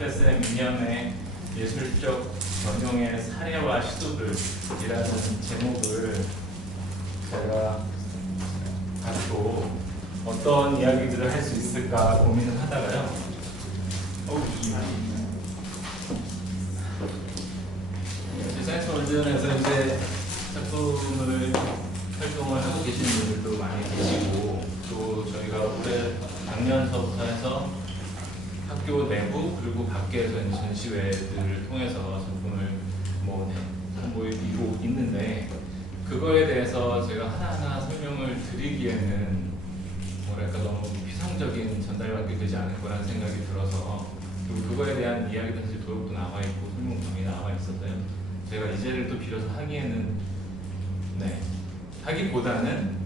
FSM 2년의 예술적 전용의 사례와 시도들이라는 제목을 제가 갖고 어떤 이야기들을 할 수 있을까 고민을 하다가요. 사이언스월드에서 이제 작품을 활동을 하고 계시는 분들도 많이 계시고, 또 저희가 올해 작년서부터 해서 학교 내부 그리고 밖에서 이제 전시회들을 통해서 작품을 선보이고 있는데, 그거에 대해서 제가 하나하나 설명을 드리기에는 너무 피상적인 전달밖에 되지 않을 거라는 생각이 들어서, 그리고 그거에 대한 이야기도 사실 도록도 나와 있고 설명도 많이 나와 있어서요. 제가 이 자리를 또 빌어서 하기에는 하기보다는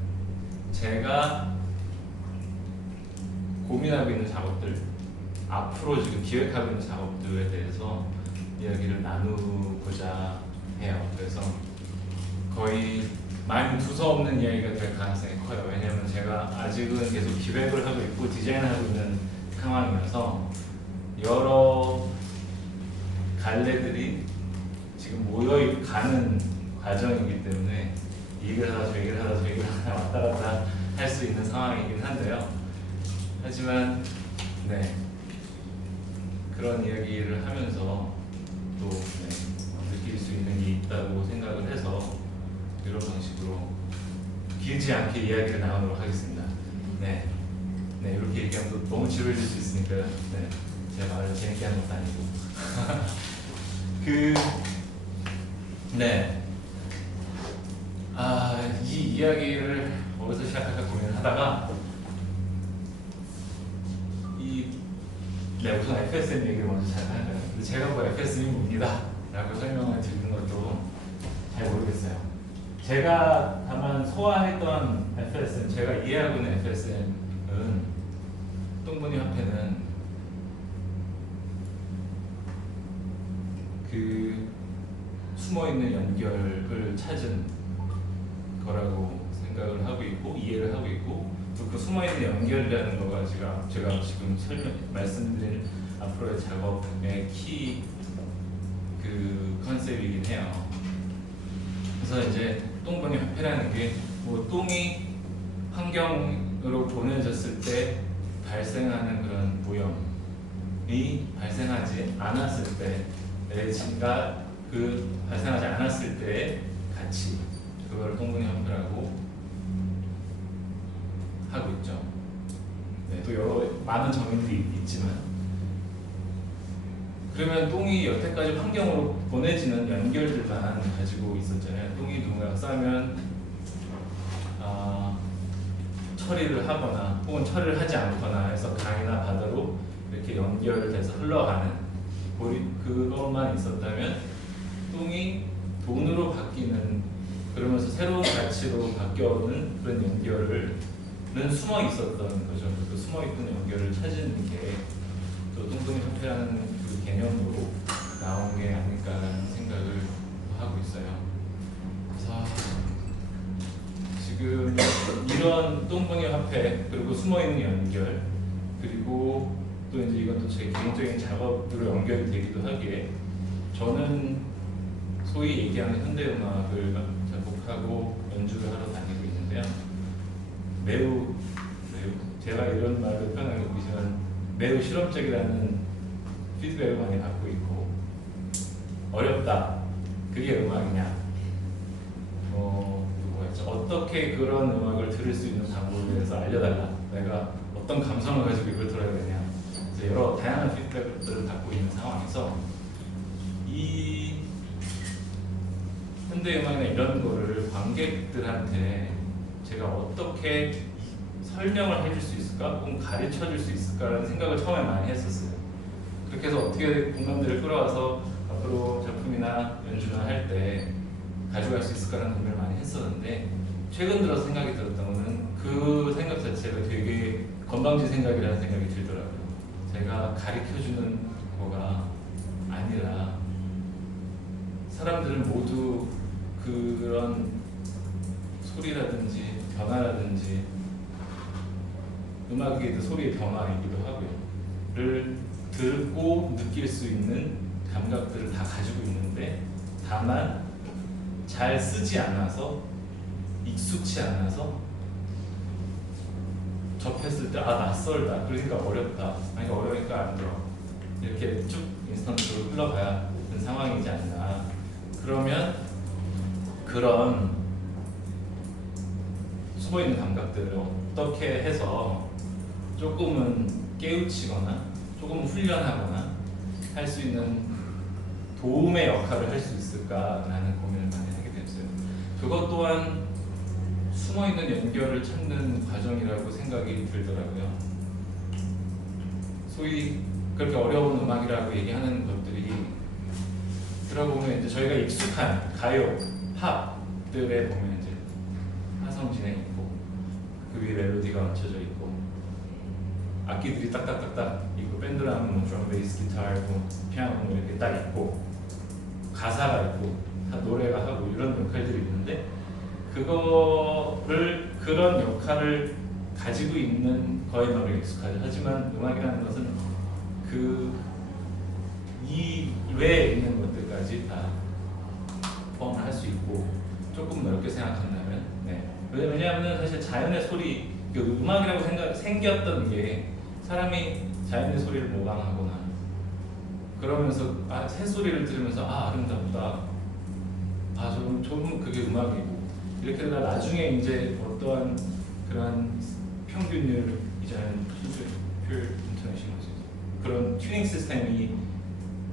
제가 고민하고 있는 작업들, 앞으로 지금 기획하고 있는 작업들에 대해서 이야기를 나누고자 해요. 그래서 거의 많이 두서없는 이야기가 될 가능성이 커요. 왜냐하면 제가 아직은 계속 기획을 하고 있고 디자인하고 있는 상황이라서 여러 갈래들이 지금 모여가는 과정이기 때문에 이 얘기를 하다 저 얘기를 하다 저 얘기를 하다 왔다 갔다 할 수 있는 상황이긴 한데요. 하지만 그런 이야기를 하면서 또 느낄 수 있는 게 있다고 생각을 해서 이런 방식으로 길지 않게 이야기를 나누도록 하겠습니다. 이렇게 얘기하면 또 너무 지루해질 수 있으니까요. 제 말을 재밌게 하는 것도 아니고. 이 이야기를 어디서 시작할까 고민을 하다가 우선 FSM 얘기를 먼저 잘 할까요? 제가 FSM이 뭡니다 라고 설명을 드리는 것도 잘 모르겠어요. 제가 다만 소화했던 FSM, 제가 이해하고 있는 FSM은 똥분이 화폐는 그 숨어있는 연결을 찾은 거라고 생각을 하고 있고 이해를 하고 있고, 또 그 숨어있는 연결이라는 거가 제가 지금 말씀드린 앞으로의 작업의 키 컨셉이긴 해요. 그래서 이제 똥분이 화폐라는 게 똥이 환경으로 보내졌을 때 발생하는 그런 오염이 발생하지 않았을 때 발생하지 않았을 때의 가치, 그걸 똥분이 화폐라고 하고 있죠. 또 여러 많은 정의들이 있지만, 그러면 똥이 여태까지 환경으로 보내지는 연결들만 가지고 있었잖아요. 똥이 누군가가 싸면 처리를 하거나 혹은 처리를 하지 않거나 해서 강이나 바다로 이렇게 연결돼서 흘러가는 그것만 있었다면, 똥이 돈으로 바뀌는, 그러면서 새로운 가치로 바뀌어오는 그런 연결은 숨어 있었던 거죠. 그 숨어 있던 연결을 찾은 게 또 똥분이 화폐라는 그 개념으로 나온 게 아닐까라는 생각을 하고 있어요. 그래서 지금 이런 똥분이 화폐, 그리고 숨어 있는 연결, 그리고 또 이제 이건 또 제 개인적인 작업으로 연결이 되기도 하기에, 저는 소위 얘기하는 현대음악을 작곡하고 연주를 하러 다니고 있는데요. 매우 제가 이런 말을 표현하기 보이지만 매우 실험적이라는 피드백을 많이 받고 있고, 어렵다, 그게 음악이냐, 어떻게 그런 음악을 들을 수 있는 방법에 대해서 알려달라, 내가 어떤 감성을 가지고 이걸 들어야 되냐, 여러 다양한 피드백들을 갖고 있는 상황에서 이 현대음악이나 이런 거를 관객들한테 제가 어떻게 설명을 해줄 수 있을까, 혹은 가르쳐 줄 수 있을까라는 생각을 처음에 많이 했었어요. 그렇게 해서 어떻게 공감대를 끌어와서 앞으로 작품이나 연주나 할 때 가져갈 수 있을까라는 고민을 많이 했었는데, 최근 들어서 생각이 들었던 거는 그 생각 자체가 되게 건방진 생각이라는 생각이 들더라고요. 제가 가르쳐주는 거가 아니라 사람들은 모두 그런 소리라든지 변화라든지, 음악이 소리의 변화이기도 하고요, 를 듣고 느낄 수 있는 감각들을 다 가지고 있는데 다만 잘 쓰지 않아서 익숙치 않아서 접했을 때 낯설다 그러니까 어렵다 그러니까 어려우니까 안 들어 이렇게 쭉 인스턴트로 흘러가야 하는 상황이지 않나. 그러면 그런 숨어있는 감각들을 어떻게 해서 조금은 깨우치거나 조금 훈련하거나 할 수 있는 도움의 역할을 할 수 있을까라는 고민을 많이 하게 됐어요. 그것 또한 숨어있는 연결을 찾는 과정이라고 생각이 들더라고요. 소위 그렇게 어려운 음악이라고 얘기하는 것들이 들어보면 이제 저희가 익숙한 가요, 팝들에 보면 이제 화성 진행 있고 그 위에 멜로디가 얹혀져 있고 악기들이 딱딱딱딱 있고 밴드로 하면 뭐 드럼, 베이스, 기타, 뭐 피아노 뭐 이렇게 딱 있고 가사가 있고 다 노래가 하고 이런 역할들이 있는데 그런 역할을 가지고 있는 거에 너무 익숙하죠. 하지만 음악이라는 것은 그 이외에 있는 것들까지 다 포함을 할 수 있고 조금 넓게 생각한다면 왜냐하면 사실 자연의 소리 음악이라고 생겼던 게 사람이 자연의 소리를 모방하거나 그러면서 새소리를 들으면서 아름답다 좀 그게 음악이고 이렇게 되다 나중에 이제 어떠한 그런 평균율이잖아요. 그런 튜닝 시스템이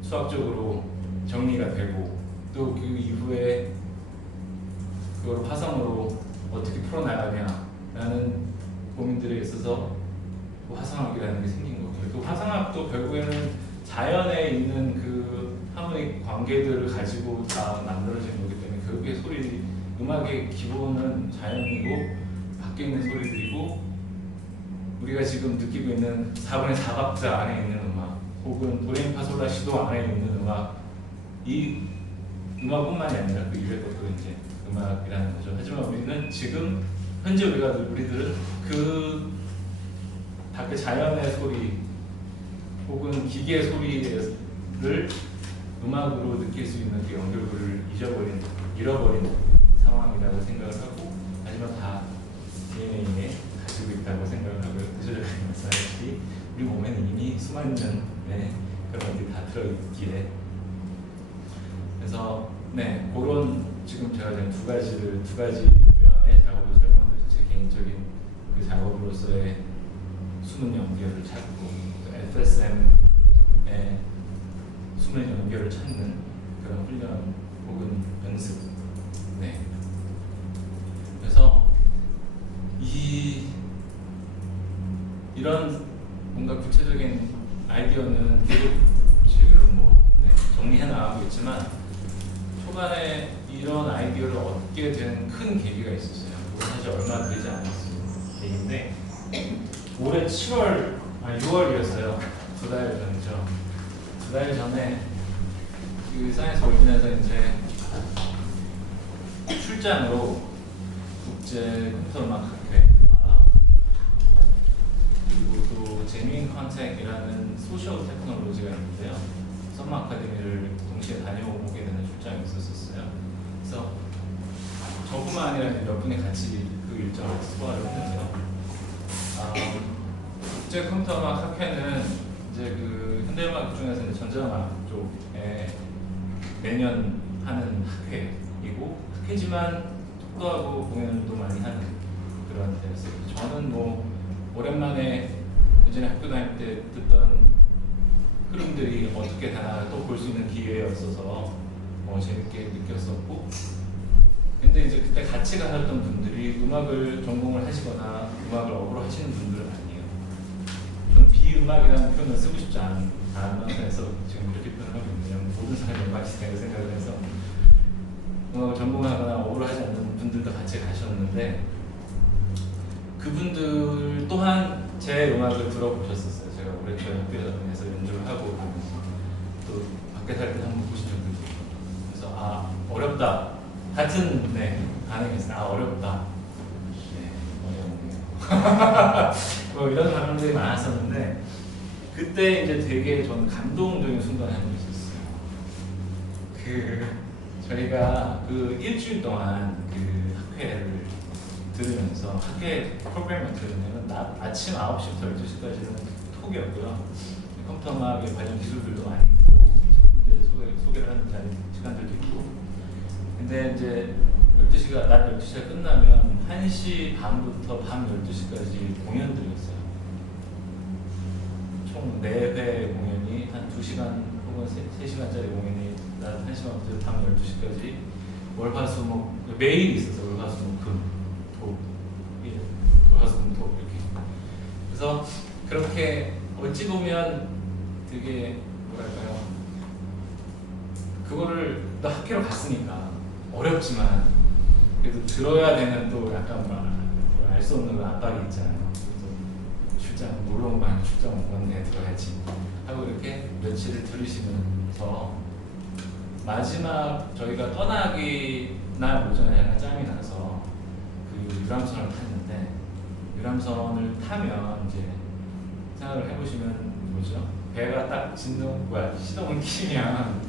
수학적으로 정리가 되고 또 그 이후에 그걸 화성으로 어떻게 풀어나가냐라는 고민들에 있어서 화성학이라는 게 생긴 거고요. 그 화성학도 결국에는 자연에 있는 그 하모닉 관계들을 가지고 다 만들어진 거기 때문에 결국에 음악의 기본은 자연이고 밖에 있는 소리들이고 우리가 지금 느끼고 있는 4분의 4박자 안에 있는 음악 혹은 도레미파솔라시도 안에 있는 음악 이 음악뿐만이 아니라 그 이외의 것도 이제 음악이라는 거죠. 하지만 우리는 지금 현재 우리들은 그 밖에 자연의 소리 혹은 기계의 소리를 음악으로 느낄 수 있는 그 연결고리를 잃어버린 상황이라고 생각을 하고 하지만 다 DNA에 가지고 있다고 생각을 하고요. 그저저에 말씀하셨듯이 우리 몸에는 이미 수많은 그런 게 다 들어있기에 그래서 그런 지금 제가 두 가지 면의 작업을 설명드렸어요. 제 개인적인 그 작업으로서의 숨은 연결을 찾고 FSM의 숨은 연결을 찾는 그런 훈련 혹은 연습 그래서 이런 뭔가 구체적인 아이디어는 계속 지금 정리해 나가고 있지만 초반에 이런 아이디어를 얻게 된 큰 계기가 있었어요. 그건 사실 얼마 되지 않았어요. 계기인데 올해 6월이었어요. 2달 전이죠. 2달 전에 그 사이언스 월드에서 이제 출장으로 국제 컴퓨터 음악 학회와 그리고 또 제뉴인 컨택이라는 소셜 테크놀로지가 있는데요. 썸머 아카데미를 동시에 다녀오게 되는 출장이 있었어요. 그래서 저뿐만 아니라 몇 분이 같이 그 일정을 소화를 했는데요. 국제 컴퓨터 음악 학회는 이제 그 현대음악 중에서 이제 전자음악 쪽에 매년 하는 학회이고 학회지만 독도하고 공연도 많이 하는 그런 데였어요. 저는 오랜만에 예전에 학교 다닐 때 듣던 흐름들이 어떻게 다 또 볼 수 있는 기회였어서 재밌게 느꼈었고 근데 이제 그때 같이 가셨던 분들이 음악을 전공을 하시거나 음악을 업으로 하시는 분들은 아니에요. 저는 비음악이라는 표현을 쓰고 싶지 않아서 지금 이렇게 표현을 하고 있는데요. 모든 사람이 음악이라고 생각을 해서 전공하거나 업으로 하지 않는 분들도 같이 가셨는데 그분들 또한 제 음악을 들어보셨었어요. 제가 오랫동안 학교에서 연주를 하고 또 밖에 살 때 한번 보신 적도 있고 그래서 어렵다 같은 반응이었어요. 어렵다 어려운데요. 이런 반응들이 많았었는데 그 그때 이제 되게 저는 감동적인 순간이 하나 있었어요. 저희가 그 일주일 동안 그 학회를 들으면서 학회 프로그램을 어떻게 했냐면 아침 9시부터 12시까지는 톡이었고요. 컴퓨터 음악에 관련 기술들도 많이 있고 작품들 소개를 하는 시간들도 있고. 근데 이제 12시가 낮 12시가 끝나면 1시 반부터 밤 12시까지 공연들이었어요. 총 4회 공연이 한 2시간 혹은 3시간짜리 공연이 낮 1시간부터 밤 12시까지 월화수목 매일 있었어요. 월화수목금 토 월화수목토 이렇게. 그래서 그렇게 어찌 보면 되게 뭐랄까요, 그거를 또 학교로 갔으니까 어렵지만 그래도 들어야 되는 또 약간 알 수 없는 압박이 있잖아요. 출장 놀러 온 거 아니고 출장 온 건데 들어야지 하고 이렇게 며칠을 들으시면서 마지막 저희가 떠나기 날 오전에 약간 짬이 나서 그 유람선을 탔는데, 유람선을 타면 이제 생각을 해보시면 뭐죠? 배가 딱 시동을 키면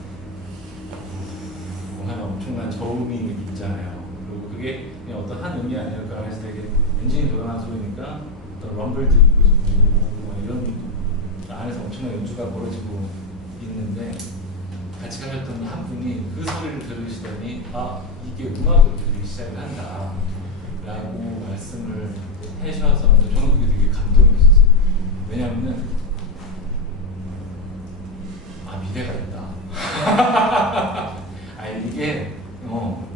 뭔가 엄청난 저음이 있잖아요. 그리고 그게 그냥 어떤 한 음이 아닐까 해서 되게 엔진이 돌아가는 소리니까 어떤 럼블도 있고 뭐 이런 안에서 엄청난 연주가 벌어지고 있는데, 같이 가셨던 한 분이 그 소리를 들으시더니 아, 이게 음악으로 들리기 시작을 한다 라고 말씀을 하셔서 저는 그게 되게 감동이었어요. 왜냐하면 미래가 있다. 이게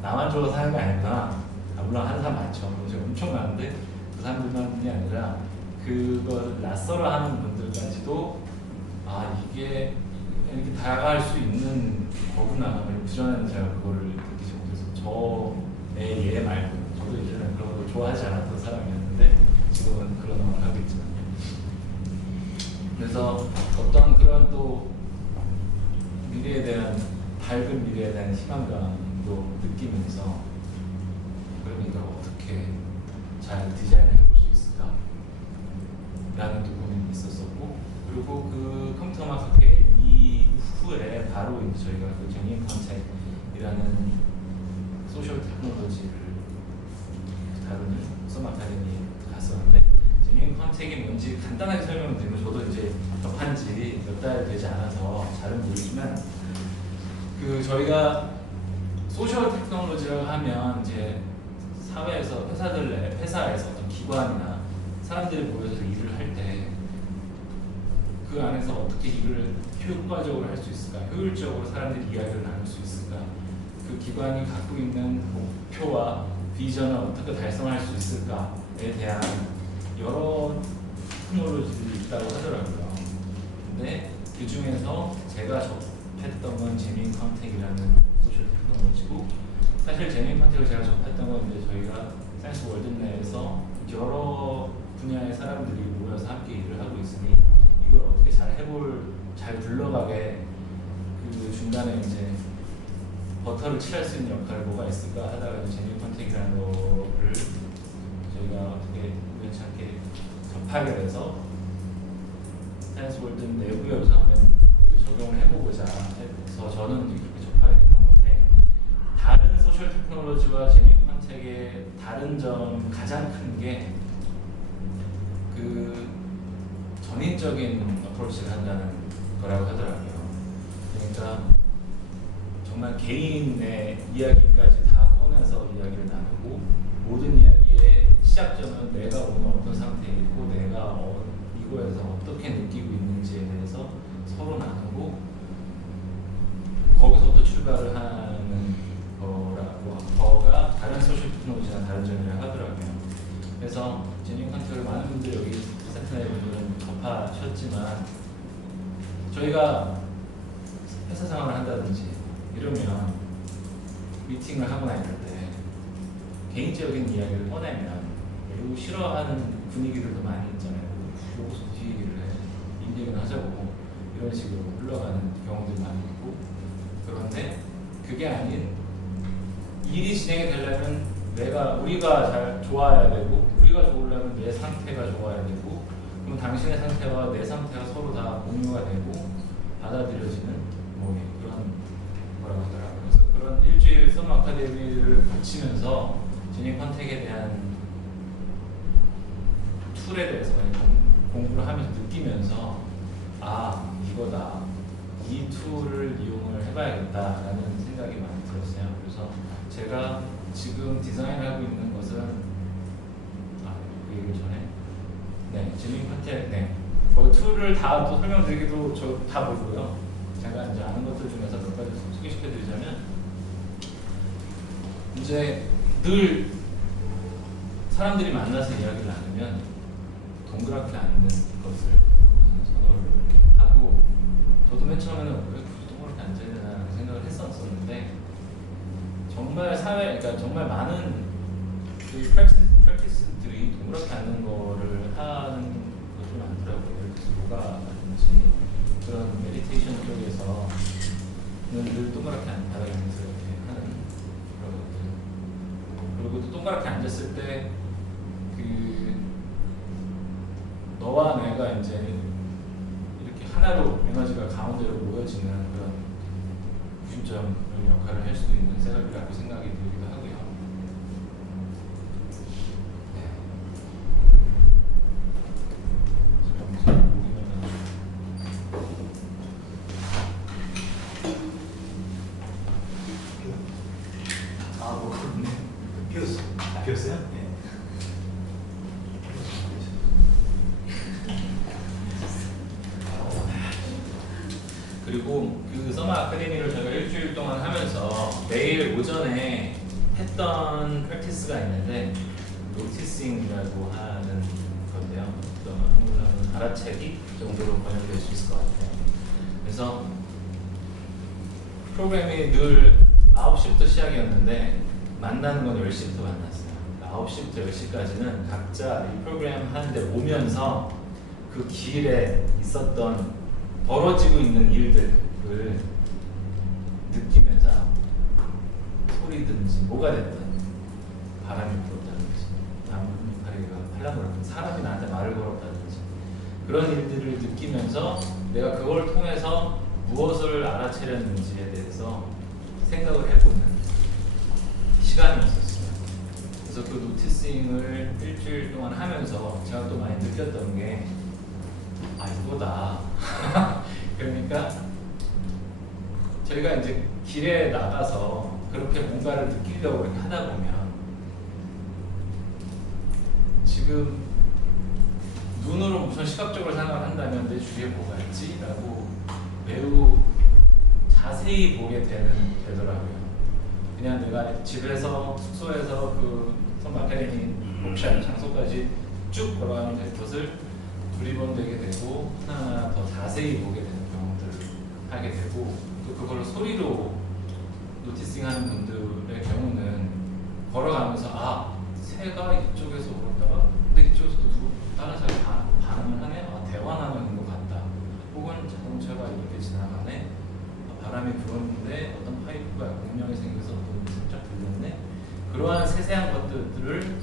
나만 좋아서 사는 게 아니구나. 물론 하는 사람 많죠. 엄청 많은데 그 사람들만이 아니라 그걸 낯설어 하는 분들까지도 이게 이렇게 다가갈 수 있는 거구나. 그전에는 제가 그거를 느끼지 못해서 저의 예 말고, 저도 이제는 그런 걸 좋아하지 않았던 사람이었는데 지금은 그런 음악을 하고 있지만, 그래서 어떤 그런 또 미래에 대한, 밝은 미래에 대한 희망감도 느끼면서 그러니까 어떻게 잘 디자인을 해볼 수 있을까 라는 또 고민이 있었었고, 그리고 그 컴퓨터 음악 학회 이후에 바로 이제 저희가 그 제니인 컨택이라는 소셜 테크놀로지를 다루는 썸 아카데미에 갔었는데, 제니인 컨택이 뭔지 간단하게 설명을 드리면, 저도 이제 접한 지 몇 달 되지 않아서 잘은 모르지만, 저희가 소셜 테크놀로지라고 하면 이제 사회에서 회사에서 어떤 기관이나 사람들이 모여서 일을 할 때 그 안에서 어떻게 일을 효과적으로 할 수 있을까, 효율적으로 사람들이 이야기를 나눌 수 있을까, 그 기관이 갖고 있는 목표와 비전을 어떻게 달성할 수 있을까에 대한 여러 테크놀로지들이 있다고 하더라고요. 근데 그 중에서 제가 접했던 건 제니인 컨택이라는 소셜 테크놀로지고, 사실 제니인 컨택을 제가 접했던 건 이제 저희가 사이언스 월드 내에서 여러 분야의 사람들이 모여서 함께 일을 하고 있으니 이걸 어떻게 잘 굴러가게 그 중간에 이제 버터를 칠할 수 있는 역할을 뭐가 있을까 하다가 제니인 컨택이라는 거를 저희가 어떻게 우연찮게 접하게 돼서 사이언스 월드 내부에서 한번 적용을 해보고자 해서 저는 그렇게 접하게 됐던 건데, 다른 소셜 테크놀로지와 제니인 컨택의 다른 점, 가장 큰 게 그 전인적인 어프로치를 한다는 거라고 하더라고요. 그러니까 정말 개인의 이야기까지 다 꺼내서 이야기를 나누고, 모든 이야기의 시작점은 내가 오늘 어떤 상태에 있고 내가 이거에서 어떻게 느끼고 있는지에 대해서 서로 나누고 거기서부터 출발을 하는 거가 다른 소셜 테크놀로지나 다른 점이라고 하더라고요. 그래서 제니인 컨택을 많은 분들, 여기 센터의 분들은 접하셨지만, 저희가 회사 생활을 한다든지 이러면 미팅을 하거나 이럴 때 개인적인 이야기를 꺼내면 매우 싫어하는 분위기들도 많이 있잖아요. 여기서 뒤 얘기를 해, 이 얘기는 하자고, 이런 식으로 흘러가는 경우들이 많이 있고, 그런데 그게 아닌, 일이 진행이 되려면 우리가 잘 좋아야 되고, 우리가 좋으려면 내 상태가 좋아야 되고, 그럼 당신의 상태와 내 상태가 서로 다 공유가 되고 받아들여지는 뭐 그런 뭐라고 하더라고요. 그래서 그런 일주일 서머 아카데미를 거치면서 지닌 컨택에 대한 툴에 대해서 공부를 하면서 느끼면서 아 이거다, 이 툴을 이용을 해봐야겠다라는 생각이 많이 들었어요. 그래서 제가 지금 디자인하고 있는 것은 그 얘기 전에 지닌 컨택 거의 툴을 다 또 설명드리기도 저 다 모르고요. 제가 이제 아는 것들 중에서 몇 가지 소개시켜드리자면, 이제 늘 사람들이 만나서 이야기를 나누면 동그랗게 앉는 것을 선호를 하고, 저도 맨 처음에는 왜 굳이 동그랗게 앉아야 되나 생각을 했었는데, 정말 그러니까 정말 많은 그 프랙티스들이 동그랗게 앉는 거를 하는 것들이 많더라고요. 예를 들어서 요가라든지 그런 메디테이션 쪽에서는 늘 동그랗게 바닥에 앉아서 이렇게 하는 그런 것들. 그리고 또 동그랗게 앉았을 때 그 너와 내가 이제 이렇게 하나로 에너지가 가운데로 모여지는 그런 구심점 역할을 할 수도 있는 셋업이라고 생각이 들기도 하고요. 비었어요? 네. 그리고 그 서머 아카데미를 저희가 일주일 동안 하면서 매일 오전에 했던 프랙티스가 있는데, 노티싱이라고 하는 건데요. 한국어로 하면 알아채기 정도로 번역될 수 있을 것 같아요. 그래서 프로그램이 늘 9시부터 시작이었는데 만나는 건 10시부터 만났어요. 9시부터 10시까지는 각자 이 프로그램 하는데 오면서 그 길에 있었던 벌어지고 있는 일들을 느끼면서, 소리든지 뭐가 됐든, 바람이 불었다든지 나무파리가 팔랑거렸든지 사람이 나한테 말을 걸었다든지 그런 일들을 느끼면서 내가 그걸 통해서 무엇을 알아채렸는지에 대해서 생각을 해보는 시간이었었어요. 그래서 그 노티싱을 일주일 동안 하면서 제가 또 많이 느꼈던 게 이거다. 그러니까 저희가 이제 길에 나가서 그렇게 뭔가를 느끼려고 이렇게 하다 보면 지금 눈으로 우선 시각적으로 생각을 한다면 내 주위에 뭐가 있지? 라고 매우 자세히 보게 되더라고요. 그냥 내가 집에서 숙소에서 그 서머 아카데미 옵션 장소까지 쭉 걸어가면 될 것을 두리번되게 되고 하나하나 더 자세히 보게 되는 경우들을 하게 되고, 또 그걸 소리로 노티싱하는 분들의 경우는 걸어가면서 새가 이쪽에서 울었다가 근데 이쪽에서 또 다른 사람이 반응을 하네? 대화 나누는 것 같다. 혹은 자동차가 이렇게 지나가네? 바람이 불었는데 어떤 파이프가 공명이 생겨서 어떤 살짝 들렸네? 그러한 세세한 것들을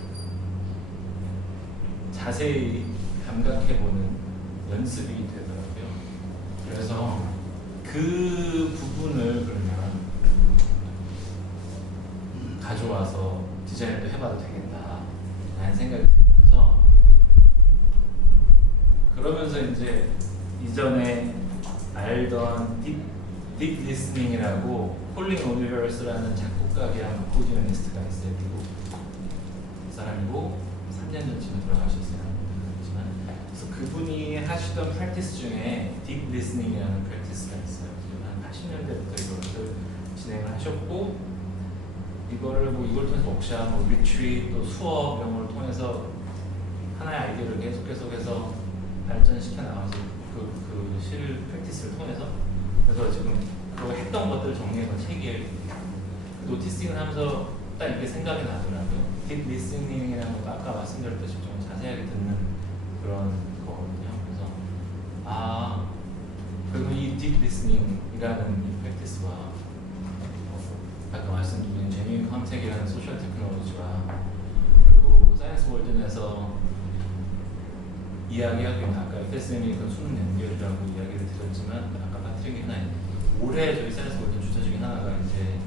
자세히 감각해보는 연습이 되더라고요. 그래서 그 부분을 그러면 가져와서 디자인도 해봐도 되겠다라는 생각이 들면서, 그러면서 이제 이전에 알던 딥 리스닝이라고 콜린 오리버스라는 작곡가 겸 아코디오니스트가 있어요. 미국 사람이고 3년 전쯤에 돌아가셨어요. 그래서 그분이 하시던 프랙티스 중에 딥 리스닝이라는 프랙티스가 있어요. 한 80년대부터 이거를 진행을 하셨고, 이걸 통해서 워크샵, 리트릿, 또 수업 이런 걸 통해서 하나의 아이디어를 계속해서 발전시켜 나가면서 그 실 프랙티스를 통해서, 그래서 지금 그 했던 것들을 정리해서 책을 노티싱을 하면서 딱 이게 생각이 나더라고요. 딥 리스닝이라는 것도 아까 말씀드렸듯이 좀 자세하게 듣는 그런 거거든요. 그래서 그리고 이 딥 리스닝이라는 이 프랙티스와 아까 말씀드린 제뉴인 컨택이라는 소셜 테크놀로지와 그리고 사이언스 월드 내에서 이야기하고 있는 아까 FSM이 그 수능 연결이라고 이야기를 드렸지만 아까 빠뜨린 게 하나 있는데 올해 저희 센스 골든 주제 중에 하나가 이제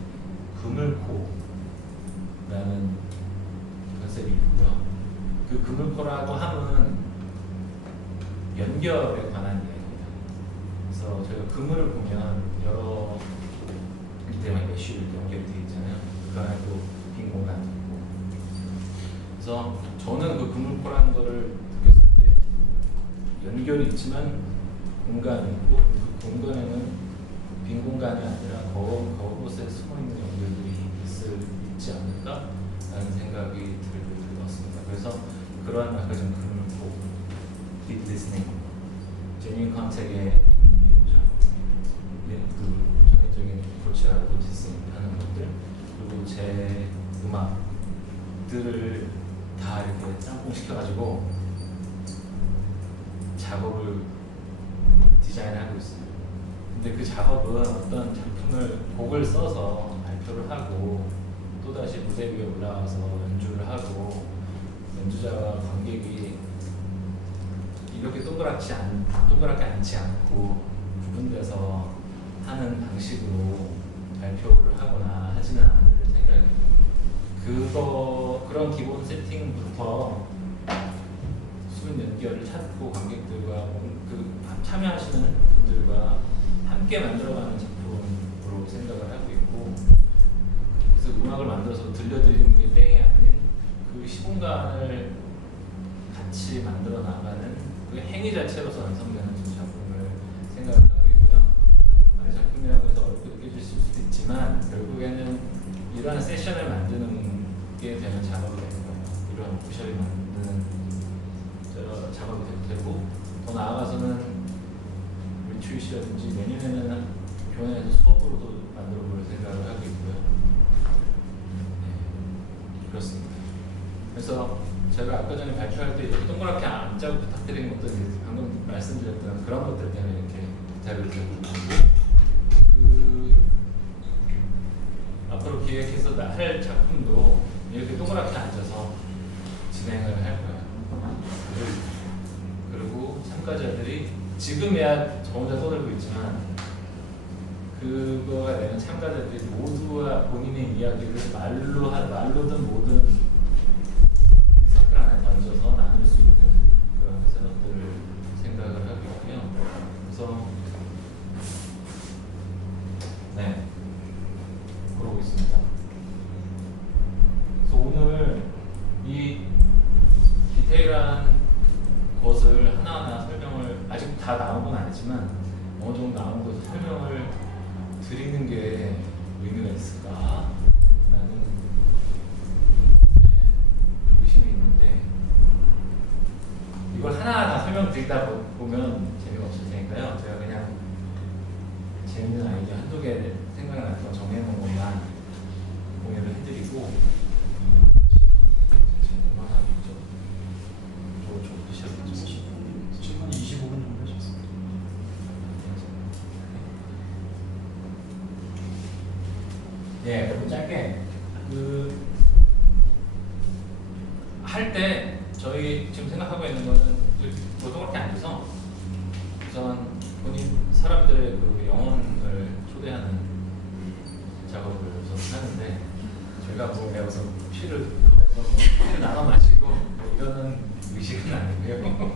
그물코라는 컨셉이 있고요. 그 그물코라고 함은 연결에 관한 이야기입니다. 그래서 저희가 그물을 보면 여러 이때만 메쉬 이렇게 연결이 되어 있잖아요. 그 안에 또 빈 공간도 있고. 그래서 저는 그 그물코라는 거를 느꼈을 때 연결이 있지만 공간이 있고 그 공간에는 빈 공간이 아니라 그곳에 숨어있는 연결들이 있지 않을까라는 생각이 들었습니다. 그래서 그러한 아까 좀 그물코, deep listening, genuine contact의 의미죠. 그 전형적인 approach라고 하는 것들 그리고 제 음악들을 다 이렇게 짬뽕 시켜가지고 작업을 디자인하고 있어요. 근데 그 작업은 어떤 작품을 곡을 써서 발표를 하고 또다시 무대 위에 올라와서 연주를 하고 연주자와 관객이 이렇게 동그랗게 앉지 않고 구분돼서 하는 방식으로 발표를 하거나 하지는 않을 생각입니다. 그런 기본 세팅부터 수면 연결을 찾고 관객들과 참여하시는 분들과 함께 만들어가는 작품으로 생각을 하고 있고 그래서 음악을 만들어서 들려드리는 게 땡이 아닌 그 시공간을 같이 만들어 나가는 그 행위 자체로서 완성되는 작품을 생각을 하고 있고요. 만약 작품이라고 해서 어렵게 느껴질 수도 있지만 결국에는 이러한 세션을 만드는 게 되는 작업이 되는 거예요. 이런 오피셜이 만드는 작업이 되고 더 나아가서는 리트윗이라든지 내년에는 교내에서 수업으로도 만들어 볼 생각을 하고 있고요. 네, 그렇습니다. 그래서 제가 아까 전에 발표할 때 이렇게 동그랗게 앉자고 부탁드린 것도 방금 말씀드렸던 그런 것들 때문에 이렇게 부탁을 드리고 앞으로 기획해서 할 작품도 이렇게 동그랗게 앉아서 진행을 할 거예요. 그리고 참가자들이 지금이야 저 혼자 떠들고 있지만 그거가 되는 참가자들이 모두와 본인의 이야기를 말로든 뭐든 이 서클 안에 던져서 나눌 수 있는 그런 셋업들을 생각을 하고 있고요. 그래서 네 그러고 있습니다. 그래서 오늘 이 디테일한 것을 하나하나 설명을 아직 다 나온 건 아니지만 어느 정도 나온 것을 설명을 드리는 게 의미가 있을까라는 의심이 있는데 이걸 하나하나 다 설명드리다 보면 재미가 없을 테니까요. 제가 그냥 재밌는 아이디어 한두 개 생각이 나는 거 정해놓은 것만 공유를 해드리고 얼마나 있죠? 저 시작했죠? 지금 25분 정도 하셨습니다. 예, 그럼 짧게 할 때 저희 지금 생각하고 있는 거는 보통 그렇게 앉아서 우선 본인 사람들의 그 영혼을 초대하는 작업을 우선 하는데 저희가 뭐 배워서 피를 나눠 마시고 뭐 이러는 의식은 아니고요.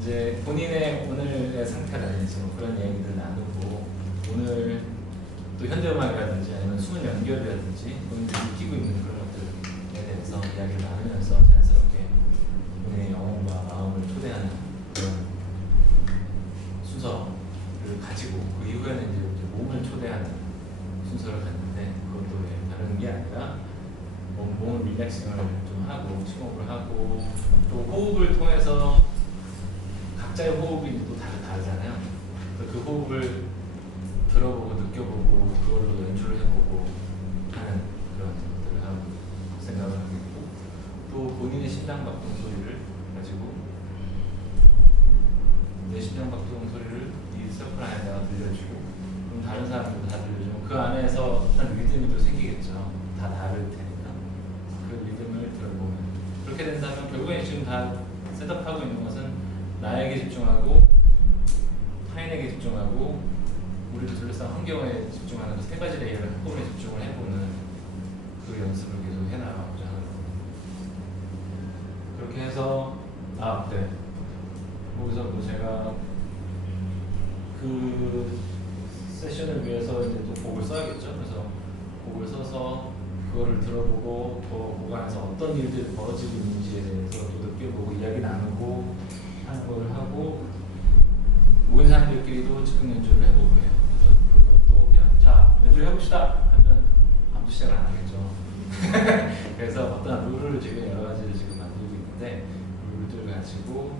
이제 본인의 오늘의 상태라든지 뭐 그런 얘기들 나누고 오늘 또 현대음악이라든지 아니면 수면 연결이라든지 본인들이 느끼고 있는 그런 것들에 대해서 이야기를 나누면서 자연스럽게 본인의 영혼과 마음을 초대하는 그런 순서를 가지고 그 이후에는 이제 몸을 초대하는 순서를 갖는데 그것도 다른 게 아니라 몸을 릴렉싱을 좀 하고 심호흡을 하고 또 호흡을 통해서 각자의 호흡이 또 다르잖아요. 그 호흡을 들어보고 느껴보고 그걸로 연주를 해보고 하는 그런 것들을 하고 생각을 하고 있고 또 본인의 심장박동 소리를 가지고 내 심장박동 소리를 이 서클 안에다가 들려주고 그럼 다른 사람들도 다 들려주고 그 안에서 어떤 리듬이 또 생기겠죠. 다 다를 테니까 그 리듬을 들어보면 그렇게 된다면 결국엔 지금 다 셋업하고 있는 것은 나에게 집중하고 타인에게 집중하고 우리를 둘러싼 환경에 집중하는 그 세 가지 레이어를 한꺼번에 집중을 해보는 그 연습을 계속 해나가고자 하는 거예요. 그렇게 해서 네. 거기서 뭐 제가 그 세션을 위해서 이제 또 곡을 써야겠죠. 그래서 곡을 써서 그거를 들어보고 또 그 안에서 어떤 일들이 벌어지고 있는지에 대해서 또 느껴보고 이야기 나누고 하는 걸 하고 모인 사람들끼리도 즉흥 연주를 해보고 해요. 그래서 그것도 그냥 자 연주 해봅시다 하면 아무도 시작을 안 하겠죠. 그래서 어떤 룰을 지금 여러 가지를 지금 만들고 있는데 룰들을 가지고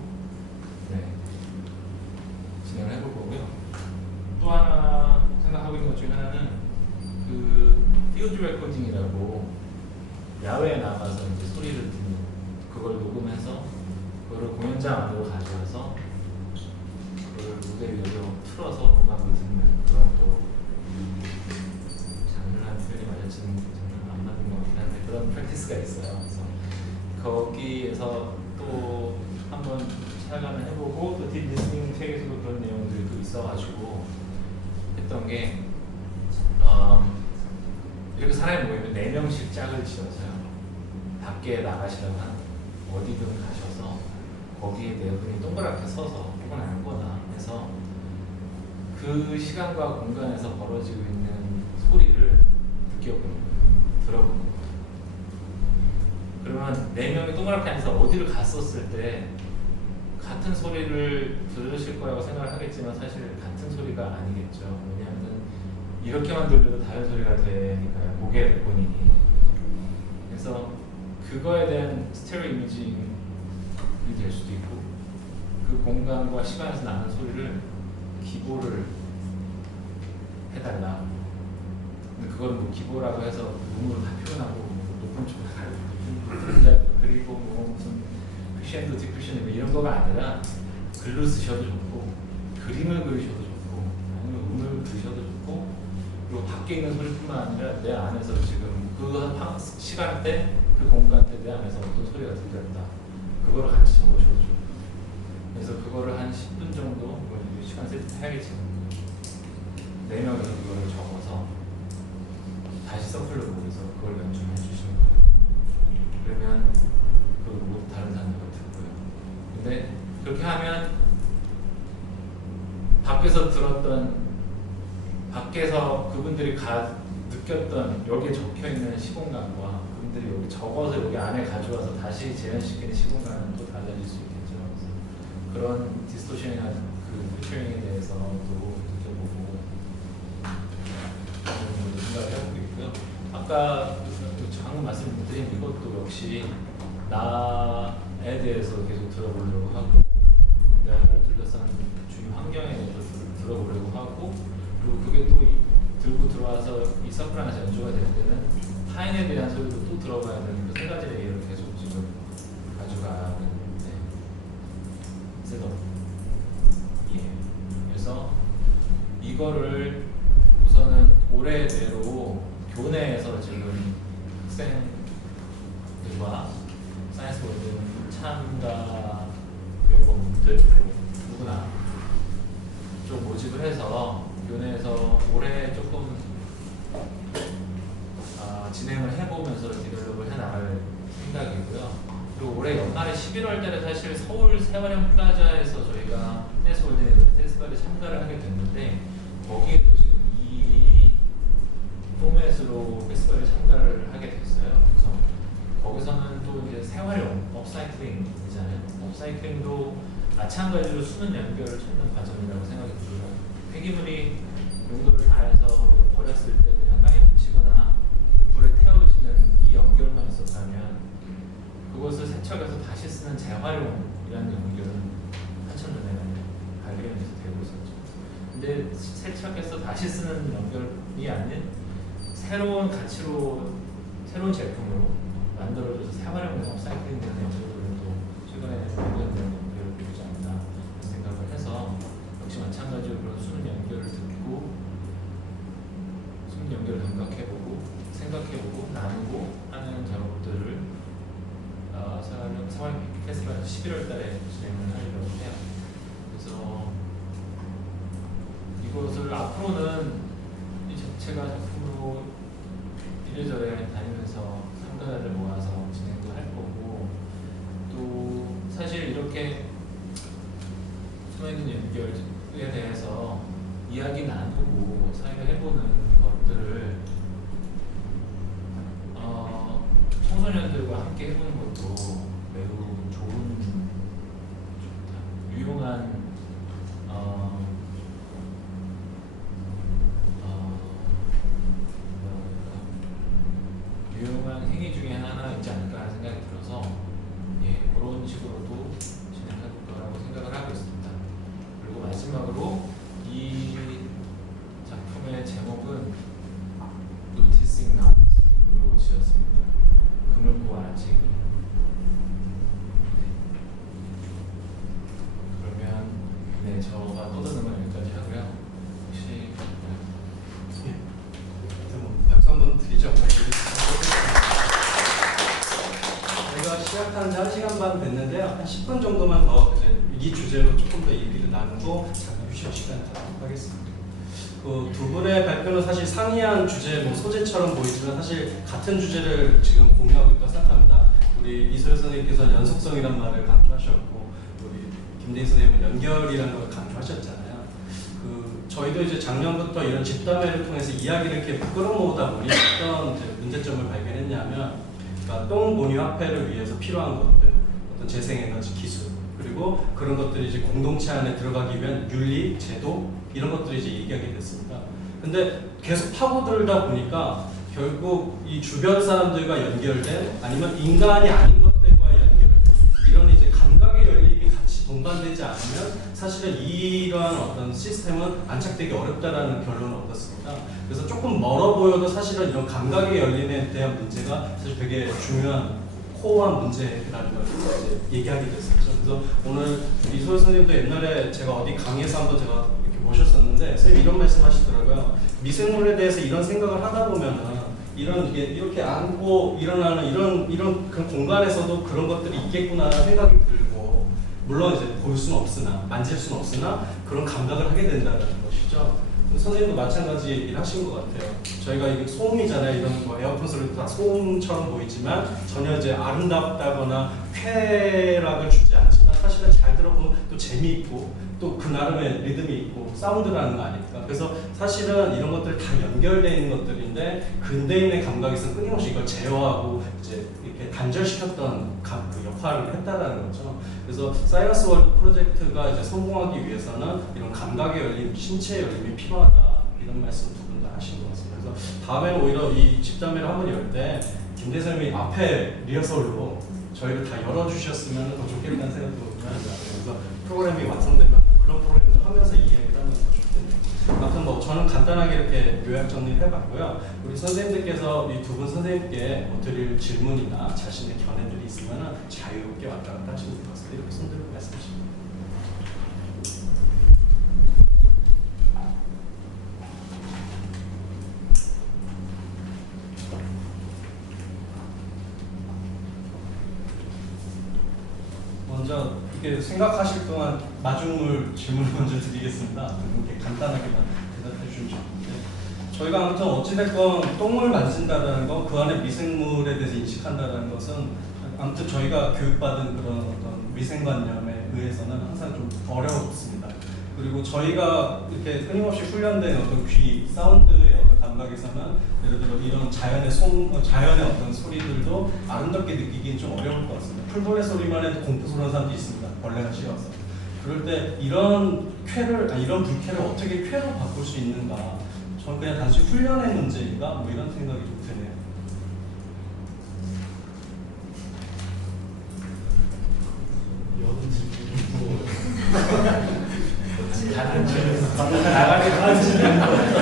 진행을 해볼 거고요. 또 하나 생각하고 있는 것 중에 하나는 그 필드 레코딩이라고 야외에 나가서 이제 소리를 듣는 그걸 녹음해서 그거를 공연장 안으로 가져와서 그걸 무대 위로 틀어서 음악을 듣는 그런 또 장르한 표현이 맞을지는 안 맞는 것 같긴 한데 그런 프랙티스가 있어요. 그래서 거기에서 또 한번 찾아가면 해보고 또 딥 리스닝 책에서도 그런 내용들이 또 있어가지고 했던 게 이렇게 사람이 모이면 4명씩 짝을 지어서요. 밖에 나가시라고 하는 어디든 가셔서 거기에 4분이 동그랗게 서서 혹은 앉거나 해서 그 시간과 공간에서 벌어지고 있는 소리를 느껴보는 거예요. 들어보는 거예요. 그러면 4명이 동그랗게 앉아서 어디를 갔었을 때 같은 소리를 들으실 거라고 생각을 하겠지만 사실 같은 소리가 아니겠죠. 왜냐하면 이렇게만 들려도 다른 소리가 되니까요. 보게 본인이. 그래서 그거에 대한 스테레오 이미징이 될 수도 있고 그 공간과 시간에서 나는 소리를 기보를 해달라. 근데 그걸 뭐 기보라고 해서 음으로 다 표현하고 높은 쪽으로 가리고 그리고 뭐 무슨 퓨션도 디퓨션 뭐 이런 거가 아니라 글로 쓰셔도 좋고 그림을 그리셔도 좋고 아니면 음을 그리셔도 좋고 그리고 밖에 있는 소리뿐만 아니라 내 안에서 지금 그 시간대 그 공간대 내 안에서 어떤 소리가 들렸다 그거를 같이 적으셔도 좋고 그래서 그거를 한 10분 정도 시간 세팅해야겠지만 4명에서 그거를 적어서 다시 서클로 보면서 그걸 연주해 주시는 거예요. 그러면 그 다른 사람들과 듣고요. 근데 그렇게 하면 밖에서 들었던 밖에서 그분들이 느꼈던 여기에 적혀있는 시공간과 그분들이 여기 적어서 여기 안에 가져와서 다시 재현시키는 시공간은 또 달라질 수 있겠죠. 그래서 그런 디스토션이나 그 필터링에 대해서도 느껴보고 생각을 해보고 있고요. 아까 방금 말씀드린 이것도 역시 나에 대해서 계속 들어보려고 하고 나를 둘러싼 주위 환경에 대해서 들어보려고 하고 그리고 그게 또 들고 들어와서 이 서클 안에서 연주가 될 때는 타인에 대한 소리도 또 들어봐야 되는 그 3가지 레이어를 계속 지금 가져가는 셋업이에요. 그래서 이거를 우선은 올해 내로 교내에서 지금 학생들과 사이언스 월드 참가 연구원들 누구나 좀 모집을 해서 교내에서 올해 조금 진행을 해보면서 디벨롭을 해나갈 생각이고요. 그리고 올해 연말에 11월 달에 사실 서울 세화령 플라자에서 저희가 사이언스 월드 페스티벌에 참가를 하게 됐는데 거기에도 지금 이 포맷으로 페스티벌에 참가를 하게 됐어요. 그래서 거기서는 또 이제 세활용 업사이클링이잖아요. 업사이클링도 마찬가지로 수는 연결을 찾는 과정이라고 생각이 들어요. 폐기물이 용도를 다해서 우리가 버렸을 때 그냥 땅에 묻히거나 불에 태워지는 이 연결만 있었다면 그것을 세척해서 다시 쓰는 재활용이라는 연결은 한참 전에 발견해서 되고 있었죠. 근데 세척해서 다시 쓰는 연결이 아닌 새로운 가치로 새로운 제품으로 만들어져서 재활용 업사이클링 되는 연결들도 최근에 발견되는 연결을 보지 않나 생각을 해서 역시 마찬가지로 그런 수능 연결을 듣고 수능 연결을 감각해보고 생각해보고 나누고 하는 작업들을 생활 페스티벌 11월 달에 앞으로는 이 자체가 작품으로 이래저래 다니면서 참가자들 모아서 진행도 할 거고, 또 사실 이렇게 숨어있는 연결에 대해서 이야기 나누고 사회를 해보는 것들을 청소년들과 함께 해보는 것도 매우 좋은, 유용한 유용한 행위 중에 하나 있지 않을까 하는 생각이 들어서 그런 식으로도 진행할 거라고 생각을 하고 있습니다. 그리고 마지막으로 이 작품의 제목은 Noticing Not으로 지었습니다. 금을 보아 알아채기. 그러면 저가 떠드는 건 여기까지 하고요. 혹시 박수 한번 드리죠. 저희가 시작한 지 1시간 반 됐는데요. 한 10분 정도만 더 이제 이 주제로 조금 더 얘기를 나누고 잠깐 휴식 시간을 갖도록 하겠습니다. 그 두 분의 발표는 사실 상이한 주제, 소재처럼 보이지만 사실 같은 주제를 지금 공유하고 있다고 생각합니다. 우리 이소연 선생님께서 연속성이란 말을 강조하셨고, 우리 김대희 선생님은 연결이라는 걸 강조하셨잖아요. 저희도 이제 작년부터 이런 집담회를 통해서 이야기를 이렇게 끌어모으다 보니 어떤 이제 문제점을 발견했냐면, 그러니까 똥본유화폐를 위해서 필요한 것들, 어떤 재생에너지 기술, 그리고 그런 것들이 이제 공동체 안에 들어가기 위한 윤리, 제도 이런 것들이 이제 얘기하게 됐습니다. 근데 계속 파고들다 보니까 결국 이 주변 사람들과 연결된, 아니면 인간이 아닌 것들과의 연결, 이런 이제 감각의 열림이 같이 동반되지 않으면 사실은 이러한 어떤 시스템은 안착되기 어렵다라는 결론을 얻었습니다. 그래서 조금 멀어 보여도 사실은 이런 감각의 열림에 대한 문제가 사실 되게 중요한 코어한 문제라는 걸 이제 얘기하게 됐었죠. 그래서 오늘 이소연 선생님도 옛날에 제가 어디 강의에서 한번 제가 이렇게 모셨었는데 선생님 이런 말씀 하시더라고요. 미생물에 대해서 이런 생각을 하다 보면은 이렇게 안고 일어나는 이런 그 공간에서도 그런 것들이 있겠구나라는 생각이 들고, 물론 이제 볼 수는 없으나 만질 수는 없으나 그런 감각을 하게 된다는 것이죠. 선생님도 마찬가지 얘기를 하신 것 같아요. 저희가 이게 소음이잖아요. 이런 거 에어컨 소리도 다 소음처럼 보이지만 전혀 이제 아름답다거나 쾌락을 주지 않지만 사실은 잘 들어보면 또 재미있고 또 그 나름의 리듬이 있고 사운드라는 거 아닙니까? 그래서 사실은 이런 것들 다 연결되어 있는 것들인데 근대인의 감각에서 끊임없이 이걸 제어하고 이제 이렇게 단절시켰던 그 역할을 했다라는 거죠. 그래서 사이런스 월드 프로젝트가 이제 성공하기 위해서는 이런 감각의 열림, 신체의 열림이 필요하다, 이런 말씀 두 분 다 하신 것 같습니다. 그래서 다음에는 오히려 이 집담회를 한번 열 때 김대선님이 앞에 리허설로 저희를 다 열어주셨으면 더 좋겠다는 생각도 합니다. 그래서 프로그램이 완성되면 그런 프로그램을 하면서 이야기를 하면 더 좋겠네요. 아무튼 저는 간단하게 이렇게 요약 정리를 해봤고요. 우리 선생님들께서 이 두 분 선생님께 드릴 질문이나 자신의 견해들이 있으면 자유롭게 왔다 갔다 하시면 될 것 같습니다. 이렇게 손들고 말씀하십니다. 먼저 이렇게 생각하실 동안 마중물 질문을 먼저 드리겠습니다. 이렇게 간단하게만 대답해 주시면 좋은데, 저희가 아무튼 어찌됐건 똥을 만진다는 거, 그 안에 미생물에 대해서 인식한다는 것은 아무튼 저희가 교육받은 그런 어떤 위생관념에 의해서는 항상 좀 어려웠습니다. 그리고 저희가 이렇게 끊임없이 훈련된 어떤 귀, 사운드의 어떤 감각에서는 예를 들어 이런 자연의 어떤 소리들도 아름답게 느끼기는 좀 어려울 것 같습니다. 풀벌레 소리만 해도 공포 스러운 사람도 있습니다. 벌레가 싫어서. 그럴 때 이런 이런 불쾌를 어떻게 쾌로 바꿀 수 있는가? 저는 그냥 단순히 훈련의 문제인가? 뭐 이런 생각이 좀 드네요.